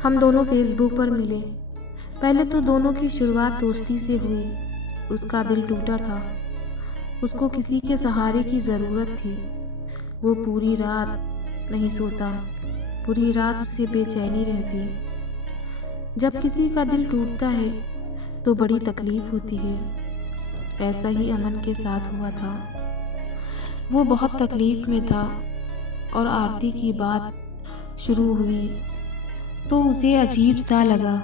हम दोनों फेसबुक पर मिले। पहले तो दोनों की शुरुआत दोस्ती से हुई। उसका दिल टूटा था। उसको किसी के सहारे की ज़रूरत थी। वो पूरी रात नहीं सोता। पूरी रात उसे बेचैनी रहती। जब किसी का दिल टूटता है तो बड़ी तकलीफ होती है। ऐसा ही अमन के साथ हुआ था। वो बहुत तकलीफ में था और आरती की बात शुरू हुई तो उसे अजीब सा लगा।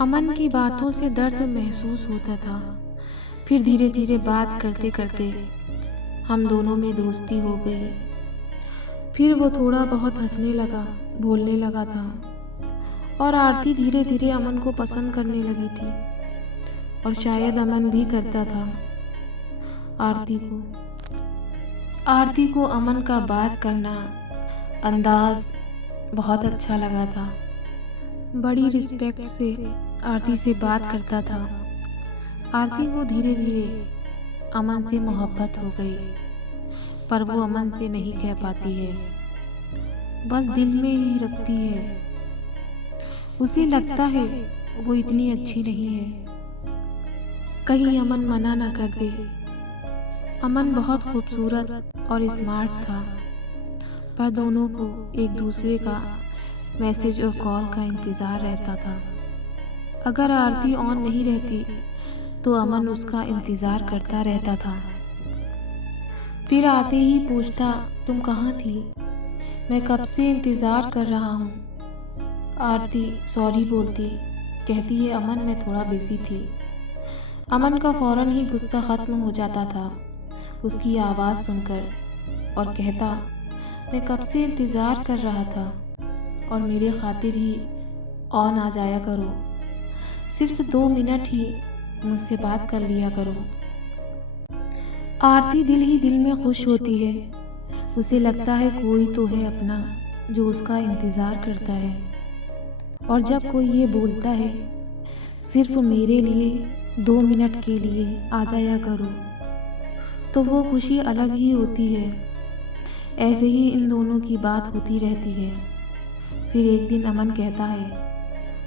अमन की बातों से दर्द महसूस होता था। फिर धीरे धीरे बात करते करते हम दोनों में दोस्ती हो गई। फिर वो थोड़ा बहुत हंसने लगा, बोलने लगा था और आरती धीरे धीरे अमन को पसंद करने लगी थी और शायद अमन भी करता था आरती को अमन का बात करना अंदाज बहुत अच्छा लगा था। बड़ी रिस्पेक्ट से आरती से बात करता था। आरती को धीरे धीरे अमन से मोहब्बत हो गई, पर वो अमन से नहीं कह पाती है, बस दिल में ही रखती है। उसे लगता है वो इतनी अच्छी नहीं है, कहीं अमन मना ना कर दे। अमन बहुत खूबसूरत और स्मार्ट था, पर दोनों को एक दूसरे का मैसेज और कॉल का इंतज़ार रहता था। अगर आरती ऑन नहीं रहती तो अमन उसका इंतज़ार करता रहता था। फिर आते ही पूछता, तुम कहाँ थी? मैं कब से इंतज़ार कर रहा हूँ। आरती सॉरी बोलती, कहती है अमन मैं थोड़ा बिज़ी थी। अमन का फ़ौरन ही गुस्सा ख़त्म हो जाता था उसकी आवाज़ सुनकर और कहता, मैं कब से इंतज़ार कर रहा था और मेरे खातिर ही ऑन आ जाया करो। सिर्फ 2 मिनट ही मुझसे बात कर लिया करो। आरती दिल ही दिल में खुश होती है। उसे लगता है कोई तो है अपना जो उसका इंतज़ार करता है, और जब कोई ये बोलता है सिर्फ मेरे लिए 2 मिनट के लिए आ जाया करो, तो वो खुशी अलग ही होती है। ऐसे ही इन दोनों की बात होती रहती है। फिर एक दिन अमन कहता है,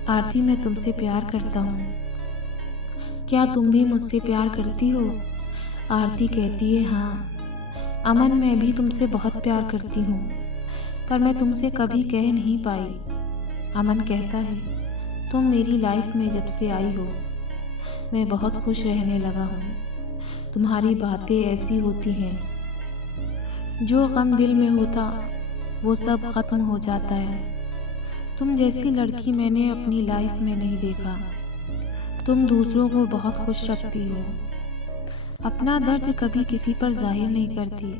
आरती मैं तुमसे प्यार करता हूँ, क्या तुम भी मुझसे प्यार करती हो? आरती कहती है हाँ अमन, मैं भी तुमसे बहुत प्यार करती हूँ, पर मैं तुमसे कभी कह नहीं पाई। अमन कहता है, तुम मेरी लाइफ में जब से आई हो मैं बहुत खुश रहने लगा हूँ। तुम्हारी बातें ऐसी होती हैं, जो गम दिल में होता वो सब ख़त्म हो जाता है। तुम जैसी लड़की मैंने अपनी लाइफ में नहीं देखा। तुम दूसरों को बहुत खुश रखती हो, अपना दर्द कभी किसी पर जाहिर नहीं करती।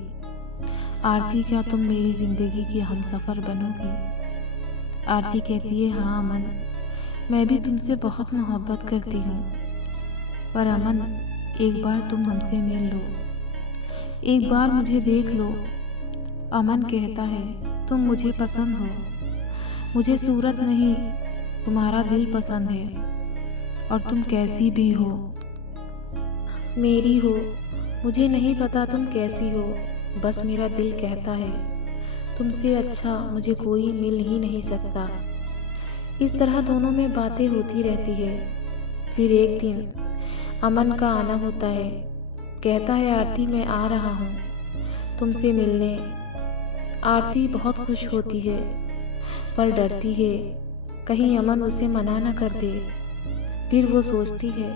आरती क्या तुम मेरी ज़िंदगी की हमसफ़र बनोगी? आरती कहती है हाँ अमन, मैं भी तुमसे बहुत मोहब्बत करती हूँ, पर अमन एक बार तुम हमसे मिल लो, एक बार मुझे देख लो। अमन कहता है, तुम मुझे पसंद हो, मुझे सूरत नहीं तुम्हारा दिल पसंद है, और तुम कैसी भी हो मेरी हो। मुझे नहीं पता तुम कैसी हो, बस मेरा दिल कहता है तुमसे अच्छा मुझे कोई मिल ही नहीं सकता। इस तरह दोनों में बातें होती रहती है। फिर एक दिन अमन का आना होता है। कहता है आरती मैं आ रहा हूँ तुमसे मिलने। आरती बहुत खुश होती है, पर डरती है कहीं अमन उसे मना न कर दे। फिर वो सोचती है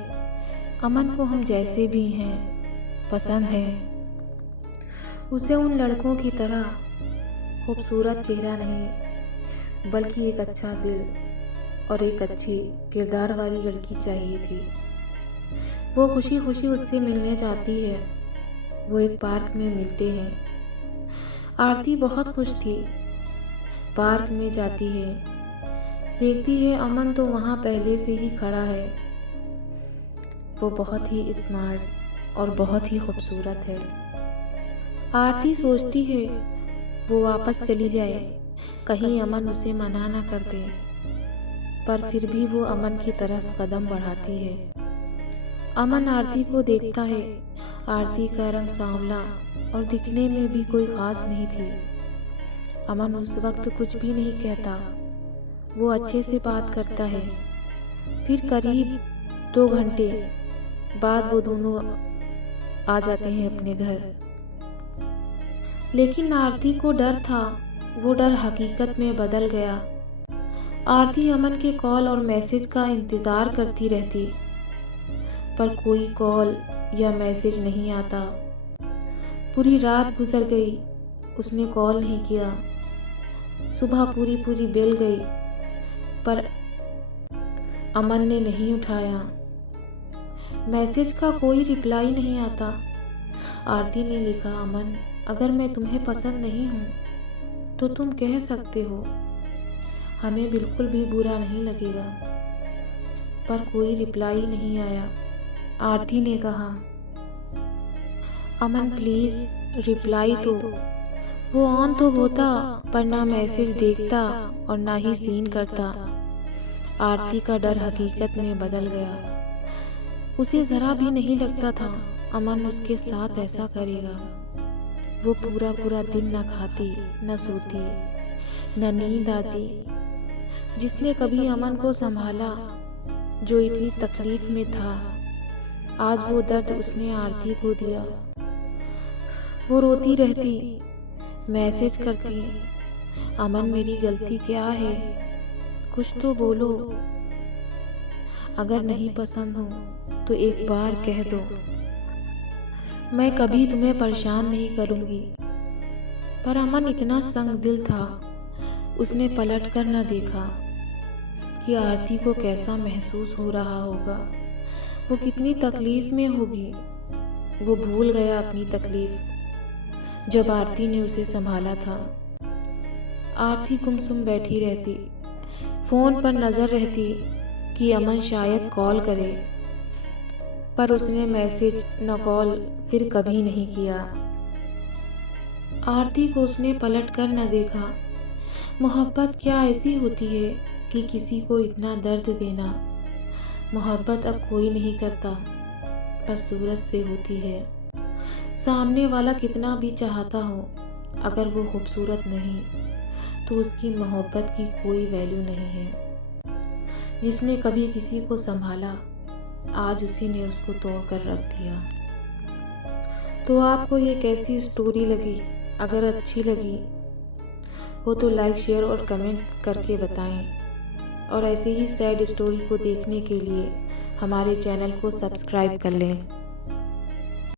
अमन को हम जैसे भी हैं पसंद है। उसे उन लड़कों की तरह खूबसूरत चेहरा नहीं, बल्कि एक अच्छा दिल और एक अच्छी किरदार वाली लड़की चाहिए थी। वो खुशी खुशी उससे मिलने जाती है। वो एक पार्क में मिलते हैं। आरती बहुत खुश थी। पार्क में जाती है, देखती है अमन तो वहाँ पहले से ही खड़ा है। वो बहुत ही स्मार्ट और बहुत ही खूबसूरत है। आरती सोचती है वो वापस चली जाए, कहीं अमन उसे मना ना कर दे, पर फिर भी वो अमन की तरफ कदम बढ़ाती है। अमन आरती को देखता है। आरती का रंग सांवला और दिखने में भी कोई ख़ास नहीं थी। अमन उस वक्त कुछ भी नहीं कहता। वो अच्छे से बात करता है। फिर करीब 2 घंटे बाद वो दोनों आ जाते हैं अपने घर। लेकिन आरती को डर था, वो डर हकीकत में बदल गया। आरती अमन के कॉल और मैसेज का इंतज़ार करती रहती, पर कोई कॉल या मैसेज नहीं आता। पूरी रात गुजर गई, उसने कॉल नहीं किया। सुबह पूरी बीत गई, पर अमन ने नहीं उठाया। मैसेज का कोई रिप्लाई नहीं आता। आरती ने लिखा, अमन, अगर मैं तुम्हें पसंद नहीं हूँ तो तुम कह सकते हो, हमें बिल्कुल भी बुरा नहीं लगेगा। पर कोई रिप्लाई नहीं आया। आरती ने कहा, अमन प्लीज़ रिप्लाई दो। वो ऑन तो होता, पर ना मैसेज देखता और ना ही सीन करता। आरती का डर हकीकत में बदल गया। उसे ज़रा भी नहीं लगता था अमन उसके साथ ऐसा करेगा। वो पूरा दिन न खाती, न सोती, न नींद आती। जिसने कभी अमन को संभाला, जो इतनी तकलीफ में था, आज वो दर्द उसने आरती को दिया। वो रोती रहती, मैसेज करती, अमन मेरी गलती क्या है, कुछ तो बोलो। अगर नहीं पसंद हो तो एक बार कह दो, मैं कभी तुम्हें परेशान नहीं करूँगी। पर अमन इतना संग दिल था, उसने पलट कर न देखा कि आरती को कैसा महसूस हो रहा होगा, वो कितनी तकलीफ में होगी। वो भूल गया अपनी तकलीफ जब आरती ने उसे संभाला था। आरती गुमसुम बैठी रहती, फ़ोन पर नज़र रहती कि अमन शायद कॉल करे, पर उसने मैसेज न कॉल फिर कभी नहीं किया। आरती को उसने पलट कर न देखा। मोहब्बत क्या ऐसी होती है कि किसी को इतना दर्द देना। मोहब्बत अब कोई नहीं करता, पर सूरत से होती है। सामने वाला कितना भी चाहता हो, अगर वो खूबसूरत नहीं तो उसकी मोहब्बत की कोई वैल्यू नहीं है। जिसने कभी किसी को संभाला, आज उसी ने उसको तोड़ कर रख दिया। तो आपको ये कैसी स्टोरी लगी? अगर अच्छी लगी हो तो लाइक, शेयर और कमेंट करके बताएं। और ऐसे ही सैड स्टोरी को देखने के लिए हमारे चैनल को सब्सक्राइब कर लें।